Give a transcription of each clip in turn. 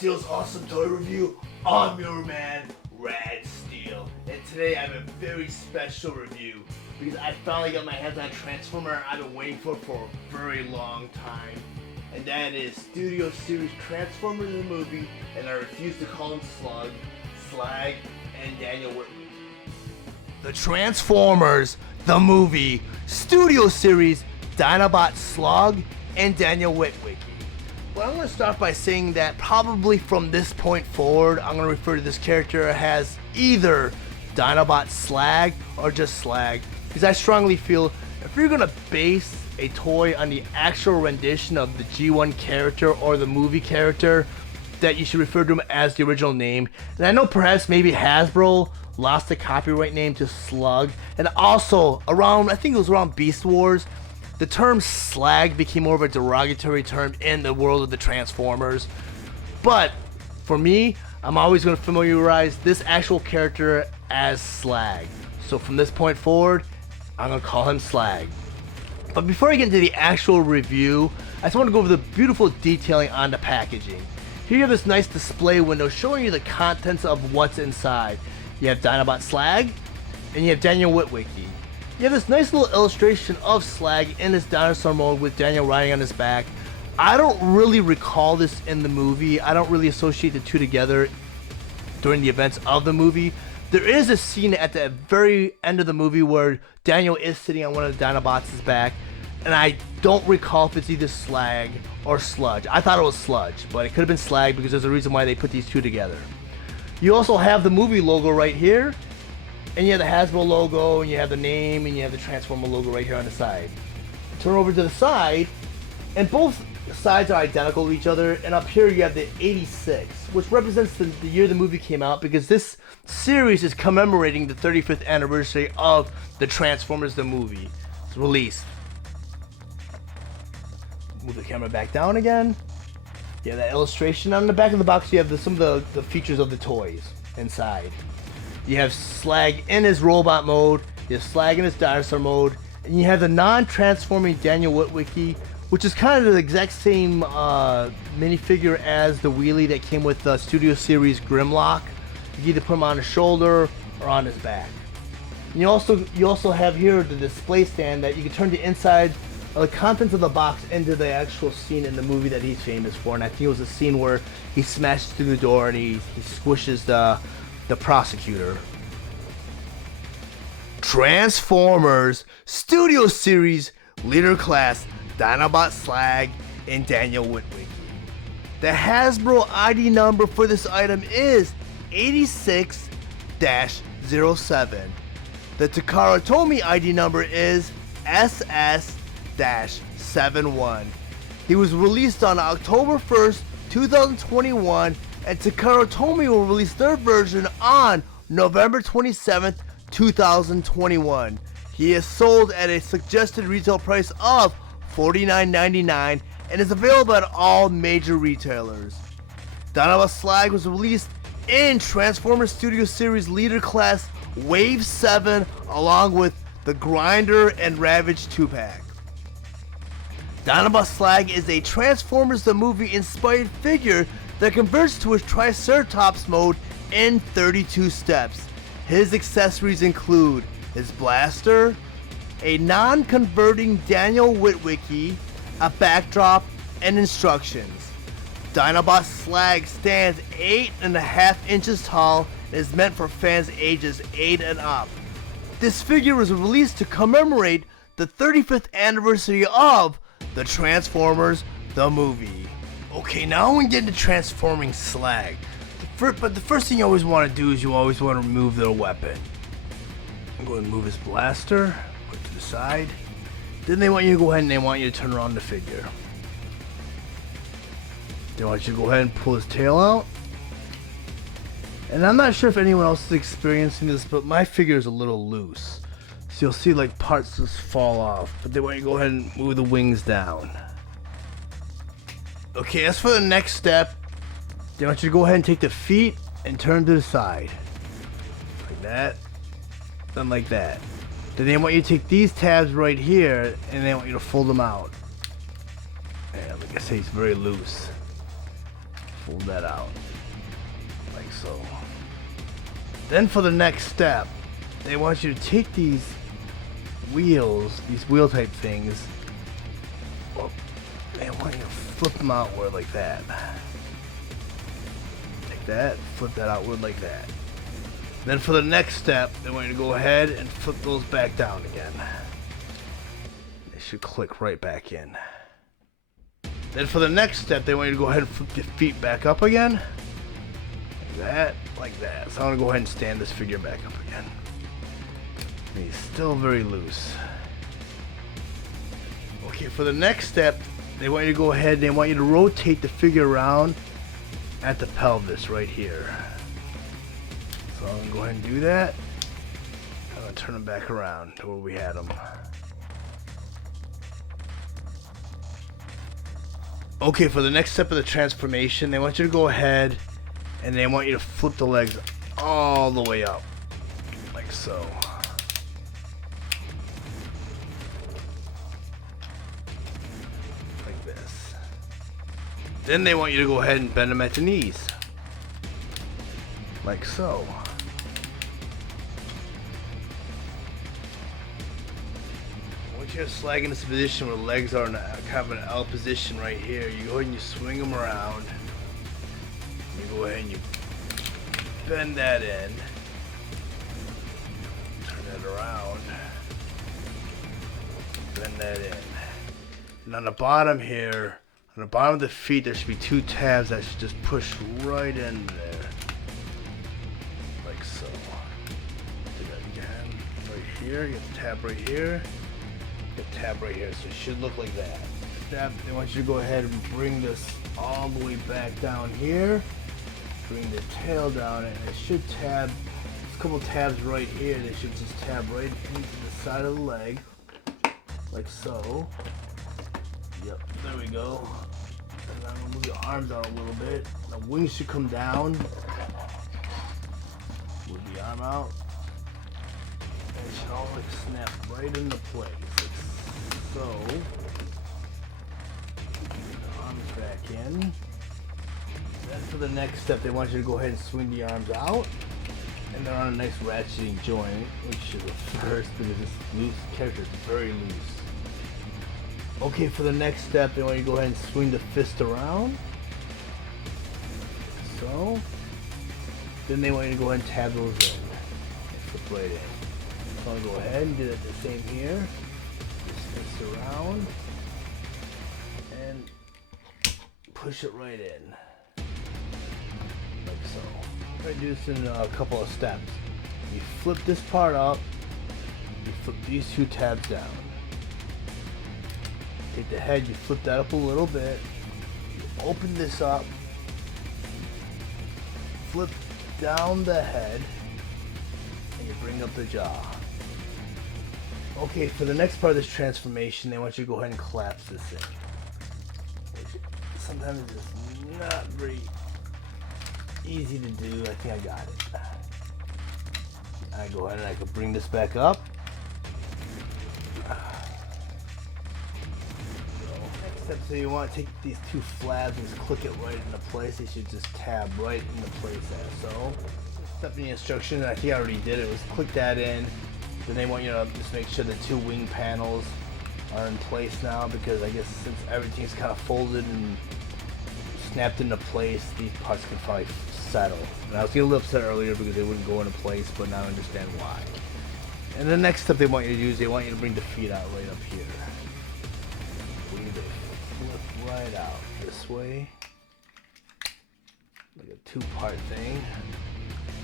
Steele's Awesome Toy Review. I'm your man, Rad Steele. And today I have a very special review because I finally got my hands on a Transformer I've been waiting for a very long time. And that is Studio Series Transformers the movie, and I refuse to call him Slug, Slag, and Daniel Witwicky. The Transformers, the movie, Studio Series, Dinobot Slug, and Daniel Witwicky. Well, I'm going to start by saying that probably from this point forward, I'm going to refer to this character as either Dinobot Slag or just Slag, because I strongly feel if you're going to base a toy on the actual rendition of the G1 character or the movie character, that you should refer to him as the original name. And I know perhaps maybe Hasbro lost the copyright name to Slug, and also around, I think it was around Beast Wars, the term Slag became more of a derogatory term in the world of the Transformers. But for me, I'm always going to familiarize this actual character as Slag. So from this point forward, I'm going to call him Slag. But before I get into the actual review, I just want to go over the beautiful detailing on the packaging. Here you have this nice display window showing you the contents of what's inside. You have Dinobot Slag, and you have Daniel Witwicky. You have this nice little illustration of Slag in his dinosaur mode with Daniel riding on his back. I don't really recall this in the movie. I don't really associate the two together during the events of the movie. There is a scene at the very end of the movie where Daniel is sitting on one of the Dinobots' back, and I don't recall if it's either Slag or Sludge. I thought it was Sludge, but it could have been Slag because there's a reason why they put these two together. You also have the movie logo right here, and you have the Hasbro logo, and you have the name, and you have the Transformer logo right here on the side. Turn over to the side, and both sides are identical to each other, and up here you have the 86, which represents the year the movie came out, because this series is commemorating the 35th anniversary of the Transformers the movie. It's released. Move the camera back down again. You have that illustration on the back of the box. You have some of the features of the toys inside. You have Slag in his robot mode, you have Slag in his dinosaur mode, and you have the non-transforming Daniel Witwicky, which is kind of the exact same minifigure as the wheelie that came with the Studio Series Grimlock. You can either put him on his shoulder or on his back. And you also have here the display stand that you can turn the inside of the contents of the box into the actual scene in the movie that he's famous for. And I think it was a scene where he smashes through the door and he squishes the prosecutor. Transformers Studio Series Leader Class Dinobot Slag and Daniel Witwicky. The Hasbro ID number for this item is 86-07. The Takara Tomy ID number is SS-71. He was released on October 1st, 2021, and Takara Tomy will release their version on November 27th, 2021. He is sold at a suggested retail price of $49.99 and is available at all major retailers. Dinobot Slag was released in Transformers Studio Series Leader Class Wave 7 along with the Grinder and Ravage 2-pack. Dinobot Slag is a Transformers the movie inspired figure that converts to his Triceratops mode in 32 steps. His accessories include his blaster, a non-converting Daniel Witwicky, a backdrop, and instructions. Dinobot Slag stands 8.5 inches tall and is meant for fans ages 8 and up. This figure was released to commemorate the 35th anniversary of the Transformers the movie. Okay, now we get into transforming Slag. But the first thing you always want to do is you always want to remove their weapon. I'm going to move his blaster, put it to the side. Then they want you to go ahead and they want you to turn around the figure. They want you to go ahead and pull his tail out. And I'm not sure if anyone else is experiencing this, but my figure is a little loose. So you'll see like parts just fall off. But they want you to go ahead and move the wings down. Okay, as for the next step, they want you to go ahead and take the feet and turn to the side. Like that. Then like that. Then they want you to take these tabs right here and they want you to fold them out. And like I say, it's very loose. fold that out like so. Then for the next step, they want you to take these wheels, these wheel type things, they want you to flip them outward like that. Like that, flip that outward like that. Then for the next step, they want you to go ahead and flip those back down again. They should click right back in. Then for the next step, they want you to go ahead and flip your feet back up again. Like that, like that. So I'm going to go ahead and stand this figure back up again. And he's still very loose. Okay, for the next step, they want you to go ahead and they want you to rotate the figure around at the pelvis right here. So I'm going to go ahead and do that. I'm going to turn them back around to where we had them. Okay, for the next step of the transformation, they want you to go ahead and they want you to flip the legs all the way up. Like so. Like this. Then they want you to go ahead and bend them at the knees. Like so. Once you have Slag in this position where the legs are in a, kind of an L position right here, you go ahead and you swing them around. You go ahead and you bend that in. Turn that around. Bend that in. And on the bottom here, on the bottom of the feet, there should be two tabs that should just push right in there. Like so. Do that again. Right here, you have the tab right here. The tab right here, so it should look like that. Step, they want you to go ahead and bring this all the way back down here. Bring the tail down, and it should tab. There's a couple tabs right here. They should just tab right into the side of the leg, like so. Yep, there we go. And I'm gonna move your arms out a little bit. The wings should come down. Move the arm out. And it should all like snap right into place. So, the arms back in. Then for the next step, they want you to go ahead and swing the arms out. And they're on a nice ratcheting joint, which is the first because this loose character is very loose. Okay, for the next step, they want you to go ahead and swing the fist around. So. Then they want you to go ahead and tab those in. And flip right in. So I'll go ahead and do that the same here. Fist around and push it right in like so. I'm going to do this in a couple of steps. You flip this part up, you flip these two tabs down. Take the head, you flip that up a little bit, you open this up, flip down the head, and you bring up the jaw. Okay, for the next part of this transformation, they want you to go ahead and collapse this in. Which sometimes is not very easy to do. I think I got it. I go ahead and I can bring this back up. Next step, so you want to take these two flabs and just click it right into place. They should just tab right into place there. So, step in the instructions, I think I already did it, was click that in. Then they want you to just make sure the two wing panels are in place now, because I guess since everything's kind of folded and snapped into place, these parts can probably settle. And I was getting a little upset earlier because they wouldn't go into place, but now I understand why. And the next step they want you to do is they want you to bring the feet out right up here. Bring the flip right out this way. Like a two-part thing.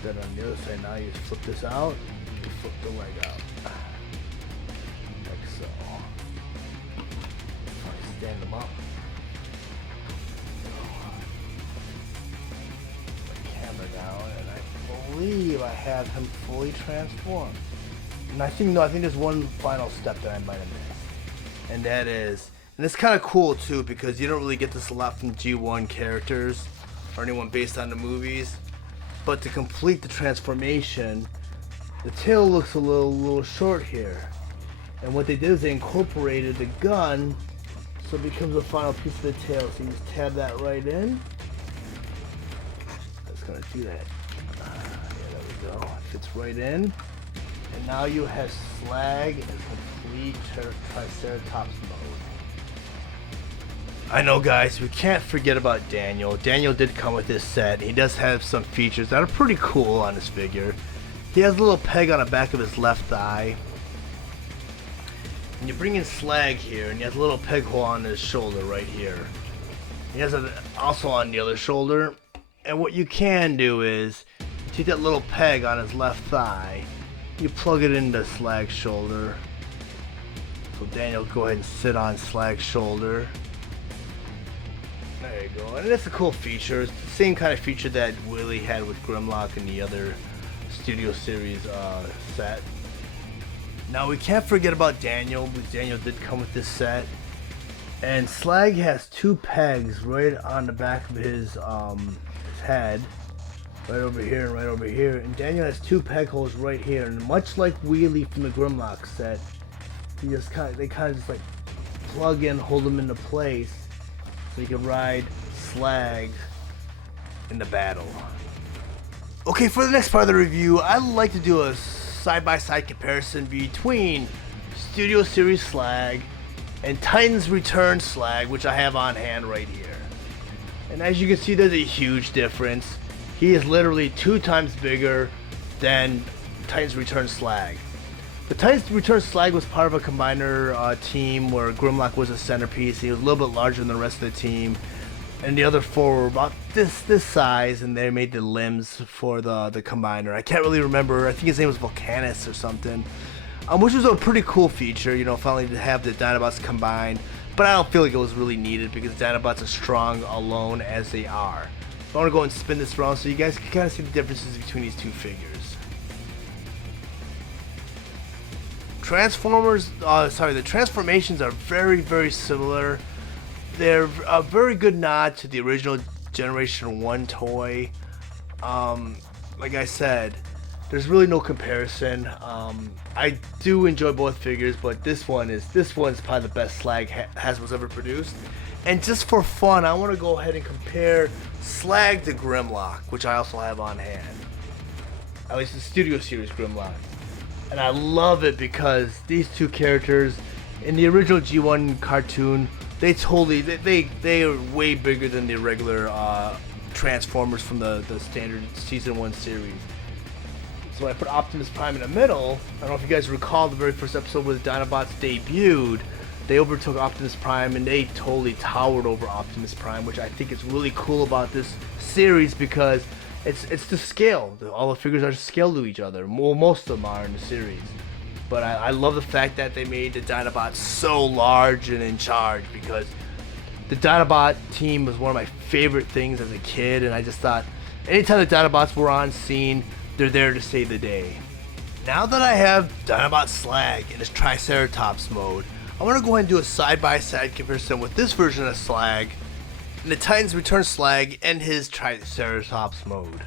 Then on the other side now you flip this out. You flip the leg out, like so. Probably stand them up. Put the camera down, and I believe I have him fully transformed. And I think there's one final step that I might have missed, and that is, and it's kind of cool too because you don't really get this a lot from G1 characters or anyone based on the movies. But to complete the transformation, the tail looks a little short here. And what they did is they incorporated the gun so it becomes the final piece of the tail. So you just tab that right in. gonna do that. There we go. It fits right in. And now you have Slag in complete Triceratops mode. I know, guys, we can't forget about Daniel. Daniel did come with this set. He does have some features that are pretty cool on his figure. He has a little peg on the back of his left thigh. And you bring in Slag here, and he has a little peg hole on his shoulder right here. He has it also on the other shoulder. And what you can do is take that little peg on his left thigh. You plug it into Slag's shoulder. So Daniel, go ahead and sit on Slag's shoulder. There you go. And it's a cool feature. It's the same kind of feature that Willie had with Grimlock and the other Studio Series set. Now we can't forget about Daniel, because Daniel did come with this set. And Slag has two pegs right on the back of his head. Right over here and right over here. And Daniel has two peg holes right here. And much like Wheelie from the Grimlock set, they kind of just like plug in, hold them into place, so you can ride Slag in the battle. Okay, for the next part of the review, I'd like to do a side-by-side comparison between Studio Series Slag and Titans Return Slag, which I have on hand right here. And as you can see, there's a huge difference. He is literally 2 times bigger than Titans Return Slag. The Titans Return Slag was part of a combiner team where Grimlock was a centerpiece. He was a little bit larger than the rest of the team. And the other 4 were about this size, and they made the limbs for the combiner. I can't really remember. I think his name was Volcanus or something. Which was a pretty cool feature, you know, finally to have the Dinobots combined. But I don't feel like it was really needed because Dinobots are strong alone as they are. So I want to go and spin this around so you guys can kind of see the differences between these two figures. The transformations are very, very similar. They're a very good nod to the original Generation 1 toy. Like I said, there's really no comparison. I do enjoy both figures, but this one's probably the best Slag Hasbro's ever produced. And just for fun, I want to go ahead and compare Slag to Grimlock, which I also have on hand. At least the Studio Series Grimlock. And I love it because these two characters in the original G1 cartoon, they are way bigger than the regular Transformers from the standard Season 1 series. So I put Optimus Prime in the middle. I don't know if you guys recall the very first episode where the Dinobots debuted. They overtook Optimus Prime and they totally towered over Optimus Prime, which I think is really cool about this series because it's the scale. All the figures are scaled to each other. Well, most of them are in the series. But I love the fact that they made the Dinobots so large and in charge, because the Dinobot team was one of my favorite things as a kid, and I just thought anytime the Dinobots were on scene, they're there to save the day. Now that I have Dinobot Slag in his Triceratops mode, I want to go ahead and do a side-by-side comparison with this version of Slag and the Titans Return Slag and his Triceratops mode.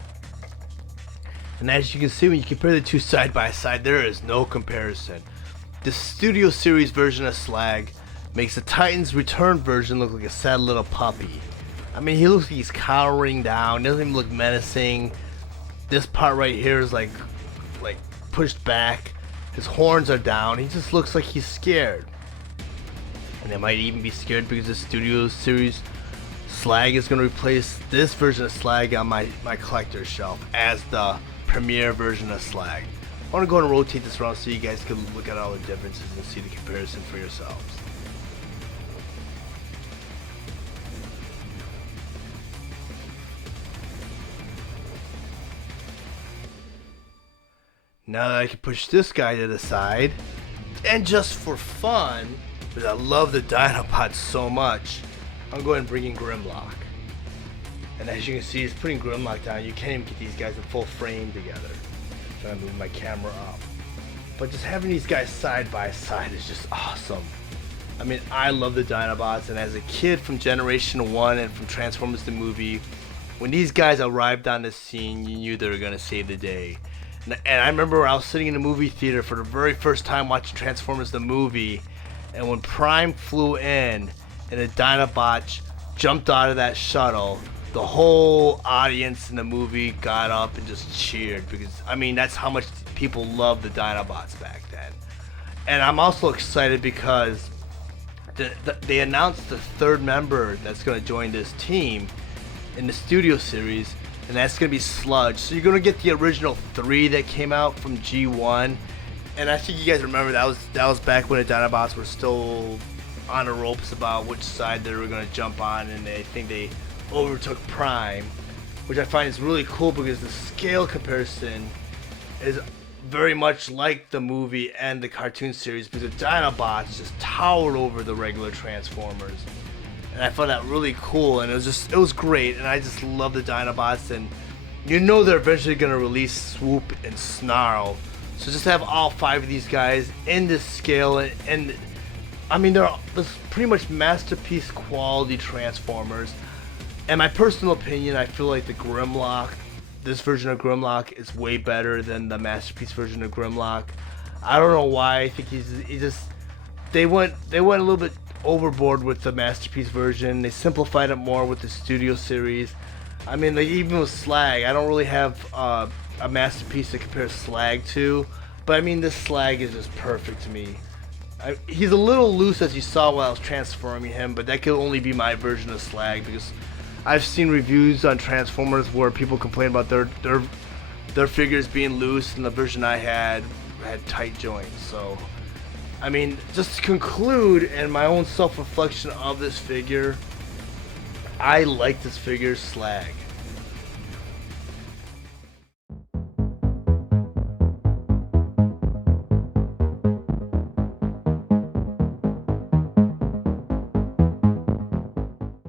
And as you can see, when you compare the two side by side, there is no comparison. The Studio Series version of Slag makes the Titans Return version look like a sad little puppy. I mean, he looks like he's cowering down, doesn't even look menacing. This part right here is like pushed back. His horns are down. He just looks like he's scared. And they might even be scared because the Studio Series Slag is going to replace this version of Slag on my collector's shelf as the premiere version of Slag. I want to go ahead and rotate this around so you guys can look at all the differences and see the comparison for yourselves. Now that I can push this guy to the side, and just for fun, because I love the Dinobots so much, I'm going to bring in Grimlock. And as you can see, it's putting Grimlock down. You can't even get these guys in full frame together. I'm trying to move my camera up. But just having these guys side by side is just awesome. I mean, I love the Dinobots, and as a kid from Generation 1 and from Transformers the movie, when these guys arrived on the scene, you knew they were going to save the day. And I remember I was sitting in a movie theater for the very first time watching Transformers the movie, and when Prime flew in and the Dinobots jumped out of that shuttle, the whole audience in the movie got up and just cheered because I mean that's how much people loved the Dinobots back then. And I'm also excited because they announced the third member that's going to join this team in the studio series, and that's going to be Slug. So you're going to get the original 3 that came out from G1, and I think you guys remember that was back when the Dinobots were still on the ropes about which side they were going to jump on, and I think they overtook Prime, which I find is really cool because the scale comparison is very much like the movie and the cartoon series because the Dinobots just towered over the regular Transformers, and I found that really cool, and it was great, and I just love the Dinobots, and you know they're eventually gonna release Swoop and Snarl, so just have all 5 of these guys in this scale, and I mean they're pretty much masterpiece quality Transformers. In my personal opinion, I feel like the Grimlock, this version of Grimlock, is way better than the Masterpiece version of Grimlock. I don't know why. I think they went a little bit overboard with the Masterpiece version. They simplified it more with the studio series. I mean, like, even with Slag, I don't really have a Masterpiece to compare Slag to, but I mean, this Slag is just perfect to me. He's a little loose, as you saw while I was transforming him, but that could only be my version of Slag because I've seen reviews on Transformers where people complain about their figures being loose, and the version I had tight joints. So, I mean, just to conclude, in my own self-reflection of this figure, I like this figure, Slag.